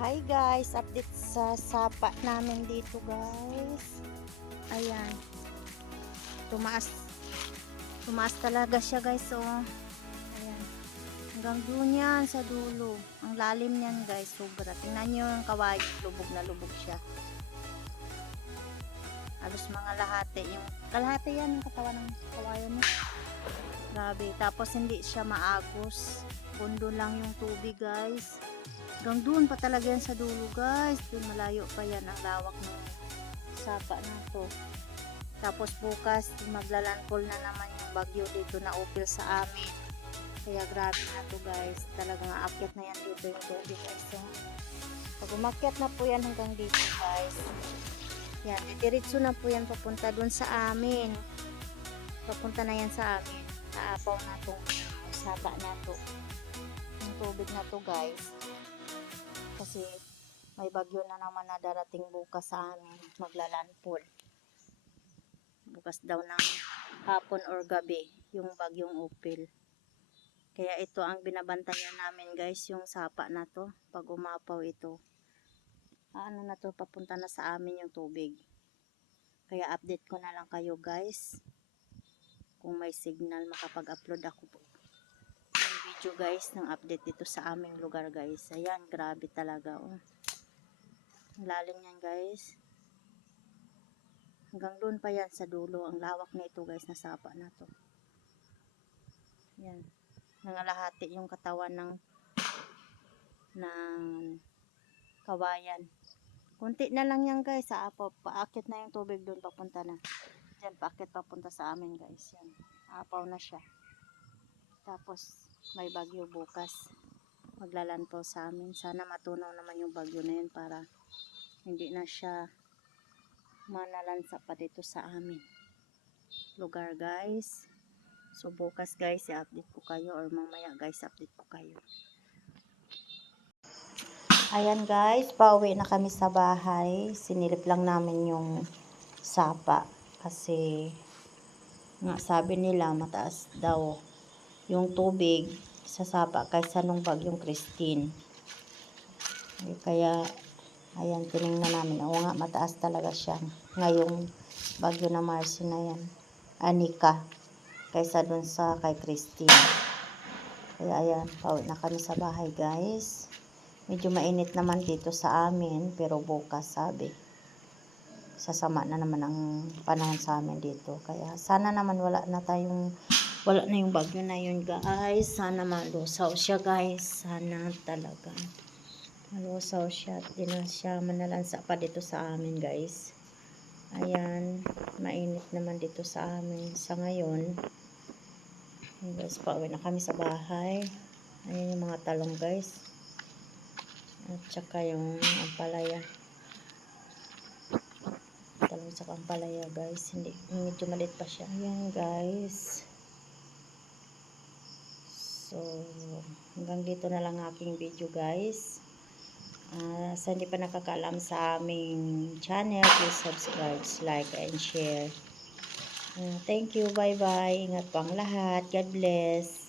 Hi guys, update sa sapa namin dito guys. Ayan, tumaas tumaas talaga siya guys. So ayan, hanggang doon yan sa dulo. Ang lalim niyan guys, sobra. Tingnan nyo yung kawayan, lubog na lubog siya. Halos mga lahati, yung kalahati yan ng katawan ng kawayan mo. Grabe, tapos hindi siya maagos, pundo lang yung tubig guys. Hanggang doon pa talaga yan sa dulo guys. Doon malayo pa yan, ang lawak ng sapa na to. Tapos bukas maglalandfall na naman yung bagyo dito na upil sa amin. Kaya grabe na to guys. Talagang aakyat na yan dito yung tubig guys. So, pag umakyat na po yan hanggang dito guys, yan, didiretso na po yan papunta doon sa amin. Papunta na yan sa amin. Naapaw na tong sapa na to. Yung tubig na to guys. Kasi may bagyo na naman na darating bukas sa amin, maglalandfall bukas daw ng hapon or gabi yung bagyong upil. Kaya ito ang binabantayan namin guys, yung sapa na to. Pag umapaw ito, ano na to, papunta na sa amin yung tubig. Kaya update ko na lang kayo guys, kung may signal makapag-upload ako po yung video guys ng update dito sa aming lugar guys. Ayan, grabe talaga oh. Lalim yan guys, hanggang doon pa yan sa dulo. Ang lawak na ito guys, na sapa na to. Yan, nangalahati yung katawan ng kawayan. Kunti na lang yan guys, sa apaw, paakit na yung tubig doon, papunta na dyan, paakit papunta sa amin guys. Yan, apaw na siya. Tapos may bagyo bukas, maglalandfall sa amin. Sana matunaw naman yung bagyo na yun para hindi na siya manalansa pa dito sa amin lugar guys. So bukas guys, i-update ko kayo, or mamaya guys, update ko kayo. Ayan guys, pauwi na kami sa bahay. Sinilip lang namin yung sapa kasi nga sabi nila mataas daw yung tubig sa sapa kaysa nung bagyong Christine. Kaya ayan, tinignan namin. Oo nga, mataas talaga siya ngayong bagyo na Marcy na yan, Anika, kaysa dun sa kay Christine. Kaya ayan, pauwi na kami sa bahay guys. Medyo mainit naman dito sa amin, pero bukas sabi sasama na naman ang panahon sa amin dito. Kaya sana naman wala na yung bagyo na yun guys. Sana malusaw siya guys, sana talaga malusaw siya at di na siya manalansa pa dito sa amin guys. Ayan, mainit naman dito sa amin sa ngayon. Ayan guys, pauwi na kami sa bahay. Ayan yung mga talong guys, at saka yung ampalaya. Talong sa ampalaya guys, hindi, medyo maliit pa siya. Ayan guys, so hanggang dito na lang aking video guys. Sa hindi pa nakakaalam sa aming channel, please subscribe, like, and share. Thank you, bye bye, ingat po ang lahat, God bless.